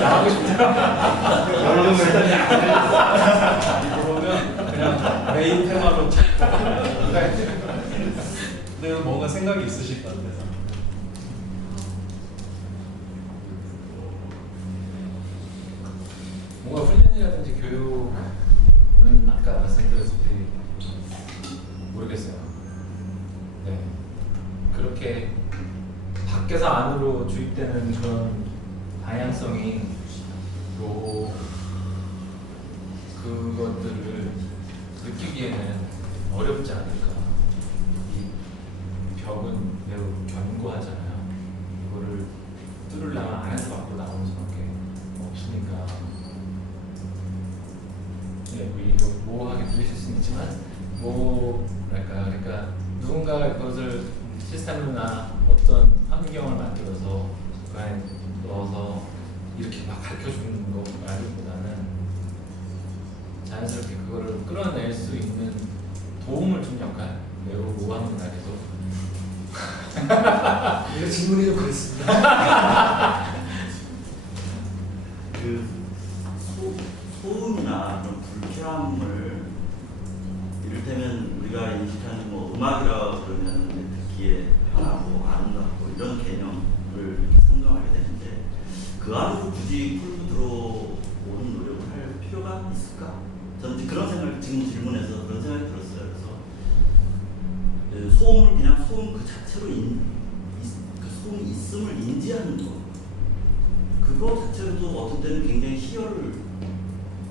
나가고 싶다. 그러면 그냥 메인 테마로 근데 뭔가 생각이 있으실 것 같아서. 뭔가 훈련이라든지 교육은 아까 말씀드렸듯이 모르겠어요. 네, 그렇게 밖에서 안으로 주입되는 그런 다양성이 또 그것들을 느끼기에는 어렵지 않을까. 이 벽은 매우 견고하잖아요. 이거를 뚫으려면 안에서 밖으로 나오는 수밖에 없으니까. 네, 모호하게 들리실 수는 있지만 뭐랄까, 그러니까 누군가 그것을 시스템이나 어떤 환경을 만들어서 그 안에 넣어서 이렇게 막 가르쳐주는 거 말보다는 자연스럽게 그거를 끌어낼 수 있는 도움을 준 역할, 매우 모호한 문학에도 이거 질문이 좀 그랬습니다. 그 소음이나 그런 불쾌함을 이를테면 우리가 인식하는 뭐 음악이라고 그러면 듣기에 편하고 아름답고 이런 개념을 이렇게 상정하게 되는데 그 안으로 굳이 끌고 들어오는 노력을 할 필요가 있을까? 저는 그런 생각을 지금 질문에서 그런 생각이 들었어요. 그래서 소음을 그냥 소음 그 자체로 그 소음이 있음을 인지하는 것, 그거 자체로도 어떤 때는 굉장히 희열을,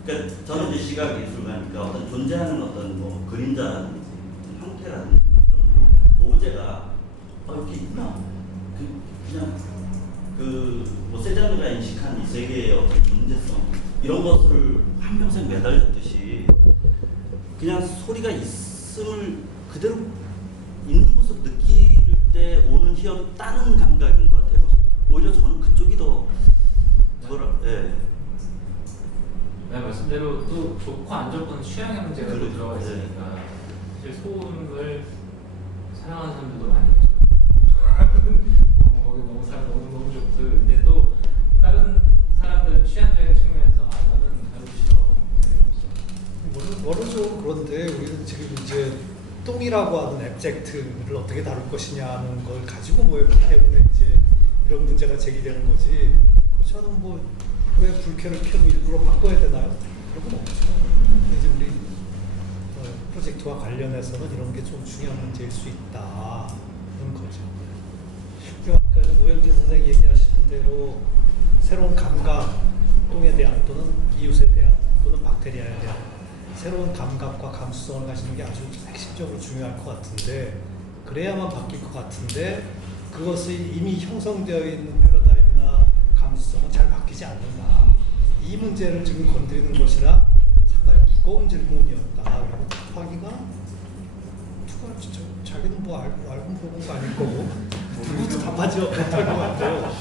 그러니까 저는 이제 시각 예술가니까 어떤 존재하는 어떤 뭐 그림자라든지 형태라든지 이런 오브제가 이렇게 있구나, 그냥 뭐 세자르가 인식한 이 세계의 어떤 문제성 이런 것을 한평생 매달렸듯이 그냥 소리가 있음을 그대로 있는 모습 느낄 때 오는 희열은 다른 감각인 것 같아요. 오히려 저는 그쪽이 더 예. 네, 말씀대로 또 좋고 안 좋고는 취향의 문제가 또 들어가 네. 있으니까 사실 소음을 사랑하는 사람들도 많이 있죠. 거기 너무 너무 좋고, 근데 또 다른 사람들은 취향적인 측면에서 나는 별로 싫어. 모르죠. 그런데 우리는 지금 이제 똥이라고 하는 앱젝트를 어떻게 다룰 것이냐는 걸 가지고 모였기 때문에 이제 이런 문제가 제기되는 거지. 그렇잖아요. 뭐 왜 불쾌를 켜고 일부러 바꿔야 되나요? 그런 건 없죠. 이제 우리 프로젝트와 관련해서는 이런 게 좀 중요한 문제일 수 있다 그런 거죠. 그리고 아까 오영진 선생님 얘기하신 대로 새로운 감각, 똥에 대한 또는 이웃에 대한 또는 박테리아에 대한 새로운 감각과 감수성을 가지는 게 아주 핵심적으로 중요할 것 같은데, 그래야만 바뀔 것 같은데 그것이 이미 형성되어 있는 패러다임이나 감수성은 잘 바뀌지 않는다. 이 문제를 지금 건드리는 것이라 상당히 무거운 질문이었다. 그리고 답하기가 누가 진짜 자기는 뭐 알고 보는 거 아닐 거고 누구도 답하지 못할 것 같아요.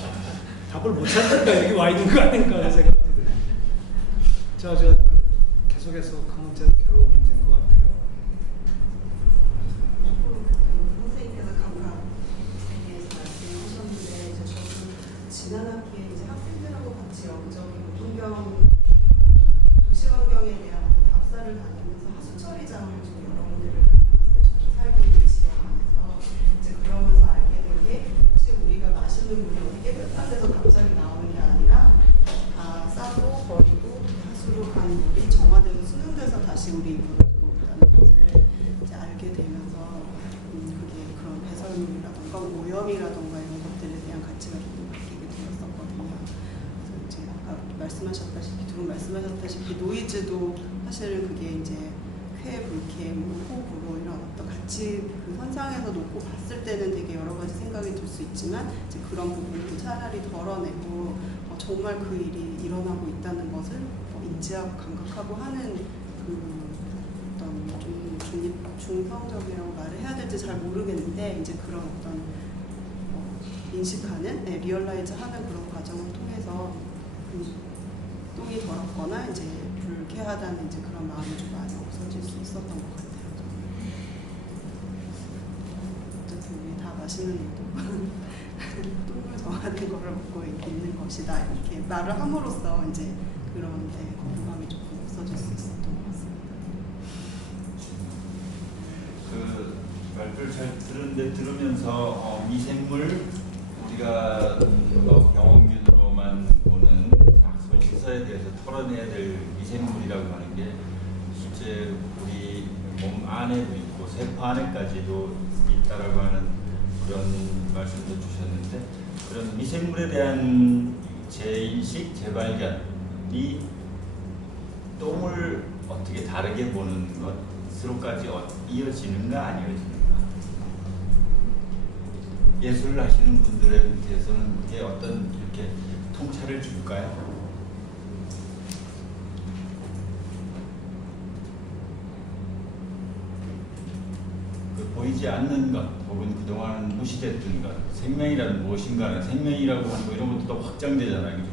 답을 못 찾으니까 여기 와 있는 거 아닌가 하는 생각도 듭니다. 저 계속해서 그 문제는 괴로운 문제인 것 같아요. 선생님께서 감각에 대해서 말씀하셨는데 이제 저는 지난 학기에 이제 학생들하고 같이 여기저기 도시 환경에 대한 답사를 다니면서 하수처리장을 좀 여러 군데를 다녀왔어요. 저도 살고 있는 지역 안에서 이제 그러면서 알게 된 게 혹시 우리가 마시는 물이 어디 깨끗한 데서 갑자기 나오는 게 아니라 다 싸고 버리고 하수로 간 물이 정화되고 수능돼서 다시 우리 입으로 들어온다는 것을 이제 알게 되면서 그게 그런 배설물이라던가 오염이라던가 이런 것들에 대한 가치가 좀 바뀌게 되었었거든요. 그래서 이제 아까 말씀하셨다시피 두 분 말씀하셨다시피 노이즈도 사실은 그게 이제 쾌, 불쾌, 호흡으로 이런 어떤 가치 그 선상에서 놓고 봤을 때는 되게 여러 가지 생각이 들 수 있지만 이제 그런 부분을 차라리 덜어내고 정말 그 일이 일어나고 있다는 것을 인지하고 감각하고 하는 그 어떤 좀 중성적이라고 말을 해야 될지 잘 모르겠는데 이제 그런 어떤 인식하는 리얼라이즈하는 그런 과정을 통해서 똥이 더럽거나 이제 불쾌하다는 이제 그런 마음이 좀 많이 없어질 수 있었던 것 같아요. 어쨌든 우리 다 맛있는 똥을 정하는 거를 먹고 있는 것이다 이렇게 말을 함으로써 이제 그런 거부감이 조금 없어질 수 있었던 것 같습니다. 그 말들 잘 들으면서 미생물 우리가 경험균으로만 보는 시서에 대해서 털어내야 될 미생물이라고 하는 게 실제 우리 몸 안에도 있고 세포 안에까지도 있다라고 하는 그런 말씀도 주셨는데, 그런 미생물에 대한 재인식, 재발견이 똥을 어떻게 다르게 보는 것으로까지 이어지는가 안 이어지는가? 예술을 하시는 분들한테서는 그게 어떤 이렇게 통찰을 줄까요? 보이지 않는 것 혹은 그동안 무시됐던 것, 생명이란 무엇인가는 생명이라고 하는 거 이런 것도 또 확장되잖아요.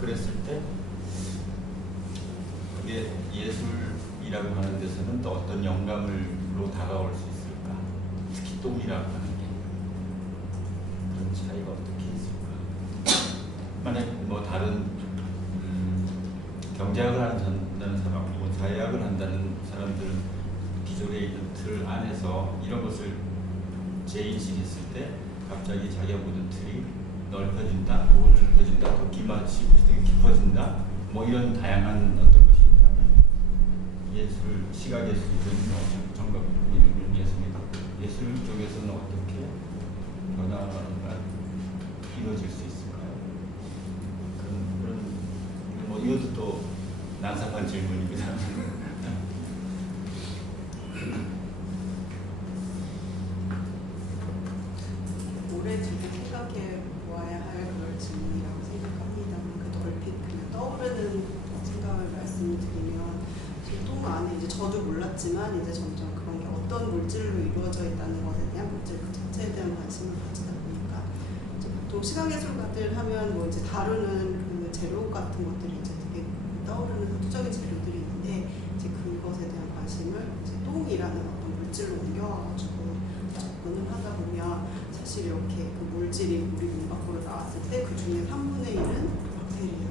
그랬을 때 그게 예술이라고 하는 데서는 또 어떤 영감으로 다가올 수 있을까? 특히 똥이라고 하는 게 그런 차이가 어떻게 있을까? 만약 뭐 다른 경제학을 한다는 사람, 뭐 사회학을 한다는 사람들은 기존에 있는 틀 안에서 이런 것을 재인식했을 때 갑자기 자기가 묻은 틀이 넓혀진다, 혹은 좁혀진다, 더 깊어진다, 뭐 이런 다양한 어떤 것이 있다면 예술, 시각예술이든 정각 예술 쪽에서는 어떻게 변화가 이루어질 수 있을까요? 그런 뭐 이것도 또 난삽한 질문입니다. 올해 지금 생각해 보아야 할 그런 질문이라고 생각합니다만 그 얼핏 그냥 떠오르는 생각을 말씀드리면 지금 똥 안에 이제 저도 몰랐지만 이제 점점 그런 게 어떤 물질로 이루어져 있다는 것에 대한 물질 그 자체에 대한 관심을 가지다 보니까 이제 보통 시각예술가들 하면 뭐 이제 다루는 그 재료 같은 것들이 이제 되게 떠오르는 서투적인 재료들이 있는데 이제 그것에 대한 관심을 이제 똥이라는 어떤 물질로 옮겨가지고 접근을 하다 보면 사실 이렇게 그 물질이 우리 몸 밖으로 나왔을 때 그 중에 3분의 1은 박테리아,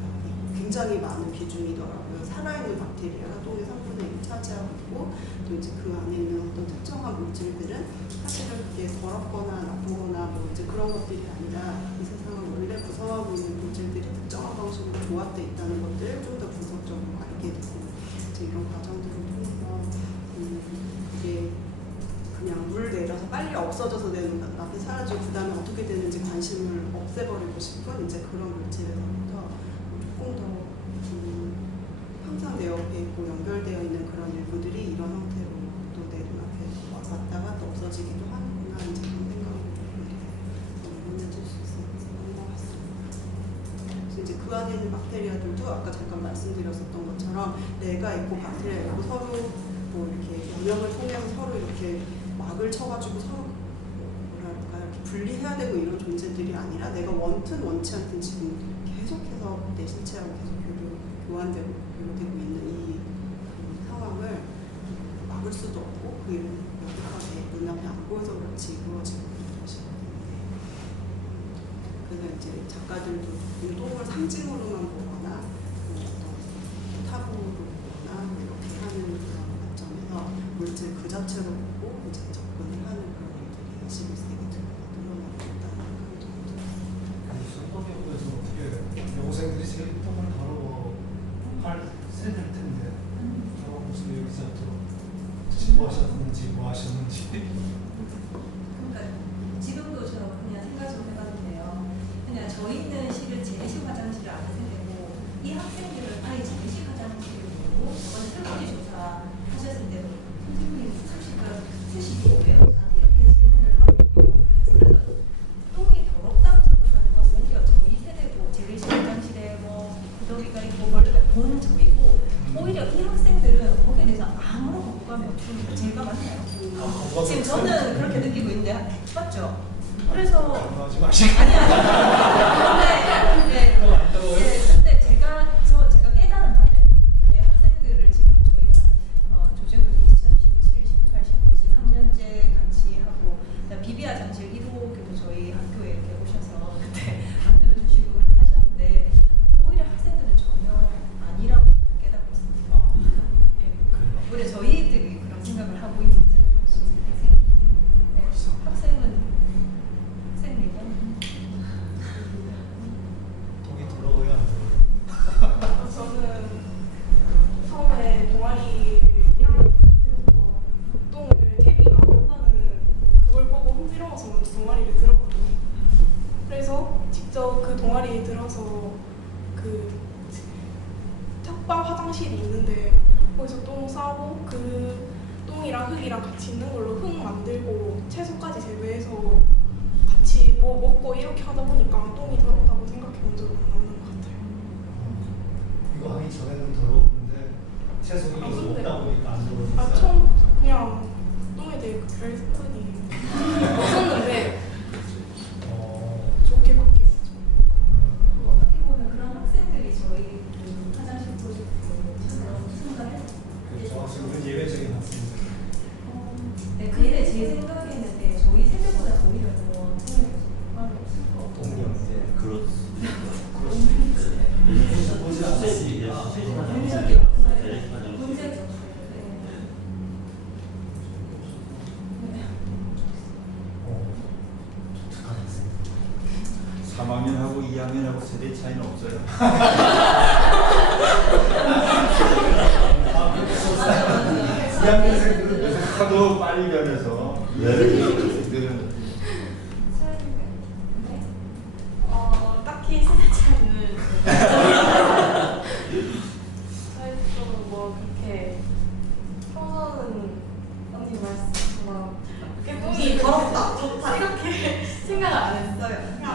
굉장히 많은 비중이더라고요. 살아있는 박테리아가 똥의 3분의 1을 차지하고 있고 또 이제 그 안에 있는 어떤 특정한 물질들은 사실은 그게 더럽거나 나쁘거나 뭐 이제 그런 것들이 아니라 이 세상을 원래 구성하고 있는 물질들이 특정한 방식으로 조합되어 있다는 것들을 좀 더 분석적으로 알게 되고 이제 이런 과정들을 통해서 그게 그냥 물 내려서 빨리 없어져서 되는 앞에 사라지고 그 다음에 어떻게 되는지 관심을 없애버리고 싶은 이제 그런 물질에서부터 조금 더 항상 내 옆에 있고 연결되어 있는 그런 일부들이 이런 형태로 또 내 눈앞에 왔다가 또 없어지기도 하는구나 이제 그런 생각이 이루어질 수 있는 것 같습니다. 그래서 이제 그 안에 있는 박테리아들도 아까 잠깐 말씀드렸었던 것처럼 내가 있고 박테리아 있고 서로 뭐 이렇게 영역을 통해서 서로 이렇게 막을 쳐가지고 서로 뭐랄까 이렇게 분리해야 되고 이런 존재들이 아니라 내가 원튼 원치 않든 지금 계속해서 내 신체하고 계속 교환되고 있는 이 상황을 막을 수도 없고 그게 명확하게 눈앞에 안 보여서 그렇지 이루어지고 있는 것이거든요. 그래서 이제 작가들도 이 똥을 상징으로만 보거나 어떤 타부로 보거나 뭐 이렇게 하는 그런 관점에서 물질 그 자체로 보고 이제 접근을 하는 그런 일들이 21세기 들어서 늘어나고 있다는 생각이 좀 들었습니다. 서울에서 어떻게 여고생들이 제일 똥을 더러워할 세대일 텐데 무슨 여기서 또 지도하셨는지 뭐 하셨는지 그러니까 지금도 저 그냥 생각 좀 해봤는데요. 그냥 저희는 실은 재래식 화장실을 안 세대고 이 학생들은 아예 재래식 화장실을 보고 저번에 설거지 조사 하셨을 때도 선생님이 수시가 수시 뭐예요? 이렇게 질문을 하거든요. 그래서 똥이 더럽다고 생각하는 건 오히려 저희 세대고 재래식 화장실에 뭐 구더기가 있고 벌레가 본 저희고 오히려 이 학생들은 거기에 대해서 아무런 거부감이 없으니까 제가 맞나요? 지금 저는 그렇게 느끼고 있는데 맞죠? 그래서 하지 마시고 근데 근데 제가 깨달은 바는 학생들을 지금 저희가 조정을 2017, 18, 19, 이제 3년째 같이 하고 비비 화장실 1호교도 저희 학교에 이렇게 오셔서 그때 만들어주시고 그렇게 하셨는데 오히려 학생들은 전혀 아니라고 저는 깨닫고 있습니다. 오히려 저희들이 그런 생각을 하고 있는 학생은 학생이고 흙방 화장실이 있는데 거기서 똥 싸고 그 똥이랑 흙이랑 같이 있는 걸로 흙 만들고 채소까지 재배해서 같이 뭐 먹고 이렇게 하다 보니까 똥이 더럽다고 생각해 본 적은 없는 것 같아요. 이거 하기 전에는 더러웠는데 채소가 아, 계속 근데- 먹다 보니까 안 더러워졌어요. 아, 처음 그냥 똥에 대해 별 생각이 없었는데 좋게 바뀌었죠. 어떻게 보면 그런 학생들이 저희 그 화장실 프로젝트에 참가했어요. 그렇죠. 학생들은 예외적인 학생들. 네, 근데 제 생각에는 네, 저희 세대보다 오히려 더 통일이 많이 없을 것 같아요. 동료. 그럴 수도 있고. 보지 않았으니까. 수세지 문제가 없어요. 화장실. 문제가 없어요. 네. 독특한 학생. 3학년하고 2학년하고 세대 차이는 없어요. 아, 그렇겠어요. 2학년생들은 요새 하도 빨리 변해서 네. 학생들은 딱히 세대 차이는 사실적으로 뭐 그렇게 평소는 언니 말씀처럼 똥이 더럽다 좋다 이렇게 생각을 안 했어요. 그냥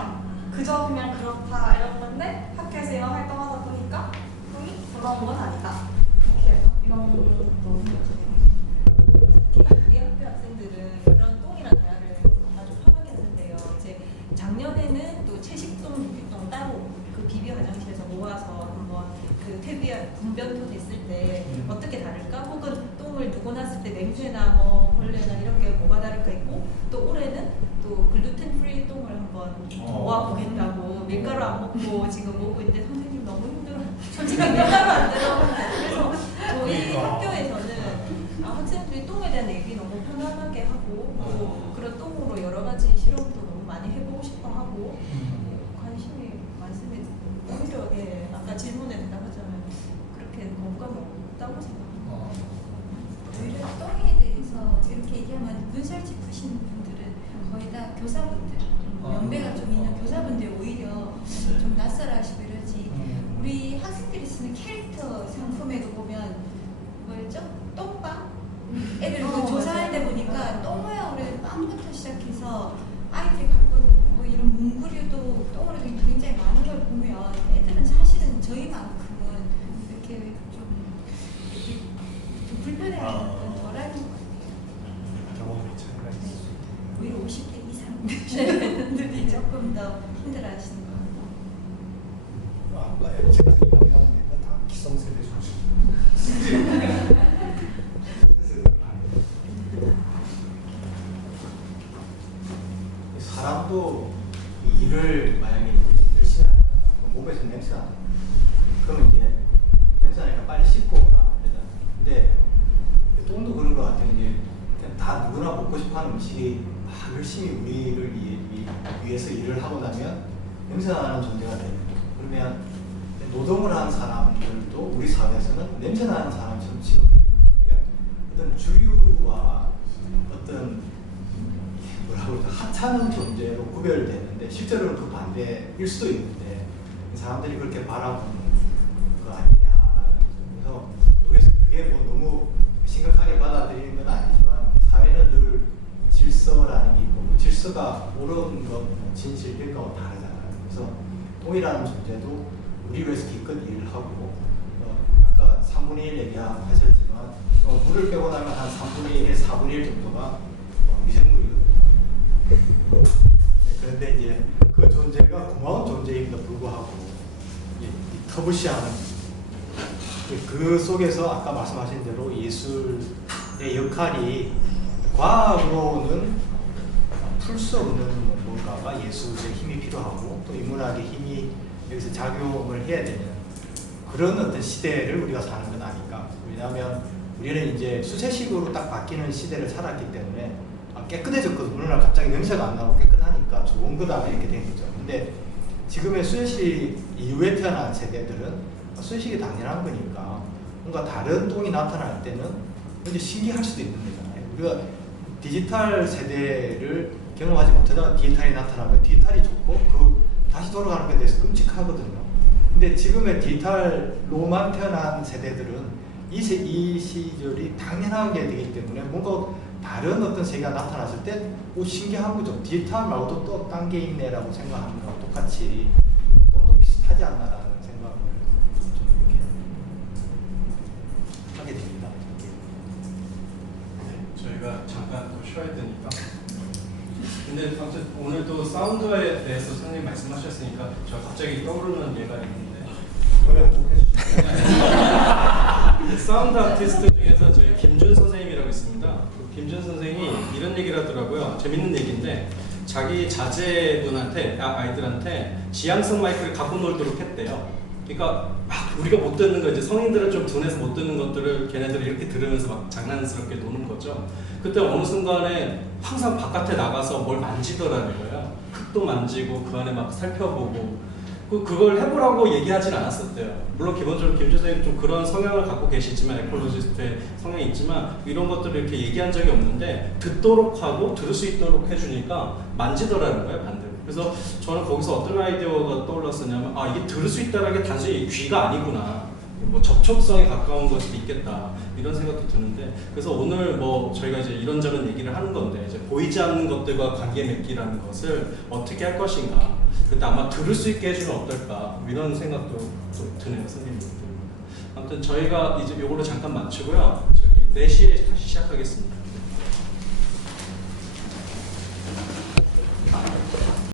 그저 그냥 그렇다 이런 건데 학교에서 이런 활동하다 보니까 똥이 더러운 건 아니다 이렇게 이런 것도 생각해요. 특히 우리 학교 학생들은 그런 똥이나 대화를 아주 편하게 하는데요. 이제 작년에는 또 채식똥, 유기똥 따로 그 비비 화장실에서 모아서 한번 그 퇴비와 분변도 됐을 때 어떻게 다를까? 혹은 똥을 두고 났을 때 냄새나 뭐 벌레나 이런 게 뭐가 다를까 있고 또 올해는 또 글루텐 프리 똥을 한번 모아보겠다고 밀가루 안 먹고 지금 먹고 있는데 선생님 너무 힘들어. 솔직히 밀가루 안 들어가는데 그래서 저희 학교에서는 학생들이 똥에 대한 얘기 너무 편안하게 하고 또 그런 똥으로 여러 가지 실험도 너무 많이 해보고 싶어 하고 관심이 많습니다. 오히려 예, 아까 질문에 대답하자면 그렇게 건강이 없다고 생각합니다. 오히려 똥에 대해서 이렇게 얘기하면 눈살 짚으시는 분들은 거의 다 교사분들, 연배가 좀 있는 교사분들 오히려 좀 낯설어하시고 이러지. 우리 학생들이 쓰는 캐릭터 상품에도 보면 뭐였죠? 똥빵? 애들 그 조사할 때 보니까 똥 모양으로 빵부터 시작해서 아이들이 갖고 뭐 이런 문구류도 똥으로 된 굉장히 많은 걸 보면 애들은 사실은 저희만큼은 이렇게 좀 불편해하는 건 덜하는 것 같아요. 경험의 차이가 있어요. 오히려 50대 이상 분들이 조금 더 힘들어하시는 것 같아요. 아까 앱체크를 하는 다 기성세대 중심. 사람도 일을 만약에 열심히 하잖아. 몸에서 냄새가 나. 그러면 이제 냄새 나니까 빨리 씻고 오라. 근데 똥도 그런 것 같아요. 이제 그냥 다 누구나 먹고 싶어하는 음식이 막 열심히 우리를 위해서 일을 하고 나면 냄새 나는 존재가 돼요. 그러면 노동을 하는 사람들도 우리 사회에서는 냄새 나는 사람처럼 취급돼요. 그러니까 어떤 주류와 어떤 뭐라고 그러죠? 하찮은 존재로 구별되는데 실제로는 그 반대일 수도 있는데 사람들이 그렇게 바라보는 거 아니냐. 그래서 그게 뭐 너무 심각하게 받아들이는 건 아니지만 사회는 늘 질서라는 게 있고 그 질서가 옳은 것, 진실일 것 다르잖아요. 그래서 똥이라는 존재도 우리 위해서 기껏 일을 하고 아까 3분의 1 얘기하셨지만 물을 빼고 나면 한 3분의 1에서 4분의 1 정도가 미생물이거든요. 그런데 이제 그 존재가 고마운 존재임에도 불구하고 이 터부시하는 그 속에서 아까 말씀하신 대로 예술의 역할이 과학으로는 풀 수 없는 뭔가가 예술의 힘이 필요하고 또 인문학의 힘이 여기서 작용을 해야 되는 그런 어떤 시대를 우리가 사는 건 아닌가. 왜냐하면 우리는 이제 수세식으로 딱 바뀌는 시대를 살았기 때문에 깨끗해졌거든. 어느 날 갑자기 냄새가 안 나고 깨끗하니까 좋은 거다 이렇게 된 거죠. 근데 지금의 수세식 이후에 태어난 세대들은 수세식이 당연한 거니까 뭔가 다른 똥이 나타날 때는 이제 신기할 수도 있는 거잖아요. 우리가 디지털 세대를 경험하지 못하다가 디지털이 나타나면 디지털이 좋고 그 다시 돌아가는 것에 대해서 끔찍하거든요. 근데 근데 지금의 디지털로만 태어난 세대들은 이 시절이 당연하게 되기 때문에 뭔가 다른 어떤 세계가 나타났을 때 신기한 거죠. 디지털 말고도 또 딴 게 있네라고 생각하는 거랑 똑같이 똥도 비슷하지 않나라는 생각을 좀 이렇게 하게 됩니다. 네, 저희가 잠깐 또 쉬어야 되니까. 근데 아무튼 오늘 또 사운드에 대해서 선생님 말씀하셨으니까 저 갑자기 떠오르는 예가 있는데 사운드 아티스트 중에서 저희 김준 선생님이라고 있습니다. 그 김준 선생님이 이런 얘기를 하더라고요. 재밌는 얘기인데 자기 자제분한테 아이들한테 지향성 마이크를 갖고 놀도록 했대요. 그러니까 막 우리가 못 듣는 거 이제 성인들은 좀 둔해서 못 듣는 것들을 걔네들이 이렇게 들으면서 막 장난스럽게 노는 거죠. 그때 어느 순간에 항상 바깥에 나가서 뭘 만지더라는 거예요. 흙도 만지고 그 안에 막 살펴보고 그걸 해보라고 얘기하진 않았었대요. 물론 기본적으로 김 선생님 좀 그런 성향을 갖고 계시지만 에콜로지스트의 성향이 있지만 이런 것들을 이렇게 얘기한 적이 없는데 듣도록 하고 들을 수 있도록 해주니까 만지더라는 거예요, 반대로. 그래서 저는 거기서 어떤 아이디어가 떠올랐었냐면 아 이게 들을 수 있다는 게 단순히 귀가 아니구나, 뭐 접촉성에 가까운 것도 있겠다 이런 생각도 드는데, 그래서 오늘 뭐 저희가 이제 이런저런 얘기를 하는 건데 이제 보이지 않는 것들과 관계 맺기라는 것을 어떻게 할 것인가, 그때 아마 들을 수 있게 해주면 어떨까 이런 생각도 좀 드네요, 선생님. 아무튼 저희가 이제 요거를 잠깐 마치고요, 저기 4시에 다시 시작하겠습니다.